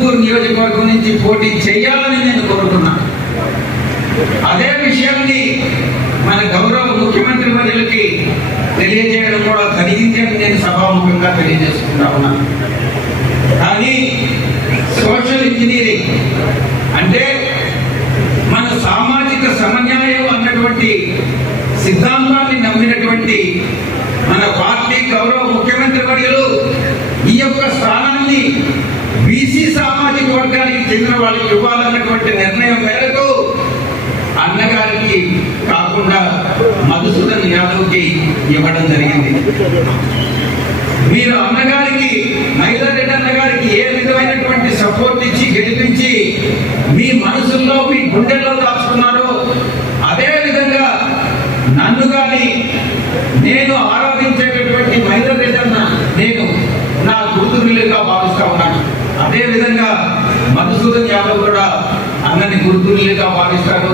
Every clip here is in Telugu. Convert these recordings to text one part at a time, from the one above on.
హిందూపూర్ నియోజకవర్గం నుంచి పోటీ చేయాలని నేను కోరుకున్నాను. అదే విషయాన్ని మన గౌరవ ముఖ్యమంత్రి వర్యులకి తెలియజేయడం కూడా జరిగిందని నేను సభాముఖంగా తెలియజేసుకుంటా ఉన్నాను. కానీ సోషల్ ఇంజనీరింగ్ అంటే మన సామాజిక సమన్యాయం అన్నటువంటి సిద్ధాంతాన్ని నమ్మినటువంటి మన పార్టీ గౌరవ ముఖ్యమంత్రి వర్యులు ఈ యొక్క స్థానాన్ని బీసీ సామాజిక వర్గానికి చెందిన వాళ్ళకి ఇవ్వాలన్నటువంటి నిర్ణయం మేరకు అన్నగారికి కాకుండా మధుసూదన్ యాదవ్కి ఇవ్వడం జరిగింది. మీరు అన్నగారికి మైదారెడ్డి అన్నగారికి ఏ విధమైనటువంటి సపోర్ట్ ఇచ్చి గెలిపించి మీ మనసుల్లో మీ గుండెల్లో దాచుకున్నారో అదే విధంగా నన్ను కానీ నేను ఆరాధించేటటువంటి మైదారెడ్డి అన్న నేను నా గుర్తులుగా భావిస్తా ఉన్నాను. అదే విధంగా మధుసూదన్ యాదవ్ కూడా అన్నని గుర్తులుగా భావిస్తారు.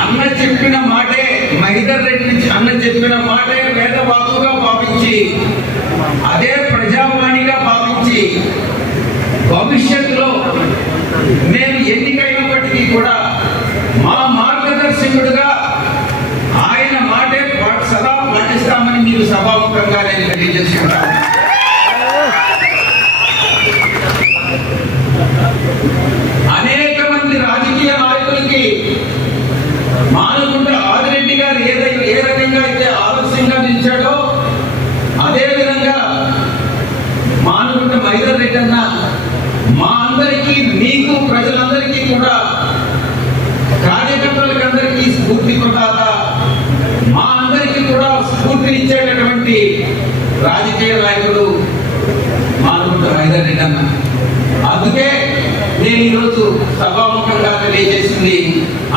అన్న చెప్పిన మాటే మహిదర్ రెడ్డి నుంచి అన్న చెప్పిన మాటే వేదవాకుగా భావించి అదే ప్రజావాణిగా భావించి భవిష్యత్తులో నేను ఎన్నికైనప్పటికీ కూడా మా మార్గదర్శకుడుగా ఆయన మాటే సదా పాటిస్తామని మీరు సభాముఖంగా నేను తెలియజేసుకుంటాను. అనేక మంది రాజకీయ నాయకులకి మానుకుంట ఆదిరెడ్డి గారు ఏ రకంగా అయితే ఆదర్శంగా నిలిచాడో అదే విధంగా మానుకుంట మైదర్ రెడ్డి అన్న మా అందరికీ మీకు ప్రజలందరికీ కూడా కార్యకర్తలకందరికీ స్ఫూర్తి ప్రదాత మా అందరికీ కూడా స్ఫూర్తినిచ్చేటటువంటి రాజకీయ నాయకుడు మానుకుంట మైదర్ రెడ్డి అన్న. అందుకే నేను ఈరోజు సభాముఖంగా తెలియజేసింది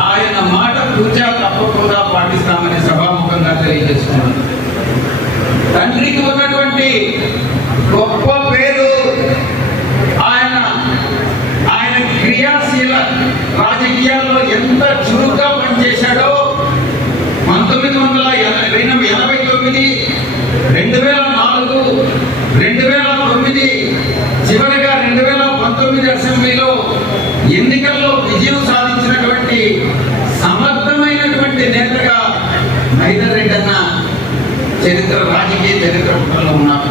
ఆయన మాట పూజ తప్పకుండా పాటిస్తామని సభాముఖంగా తెలియజేస్తున్నాను. తండ్రికి ఉన్నటువంటి గొప్ప పేరు ఆయన క్రియాశీల రాజకీయాల్లో ఎంత చురుగ్గా పనిచేశాడో 1989, 2004, 2009 చివరిగా 2019 అసెంబ్లీలో ఎన్నికల్లో విజయం సాధించినటువంటి సమర్థమైనటువంటి నేతగా మైదర్ రెడ్డి అన్న రాజకీయ చరిత్రలో ఉన్నారు.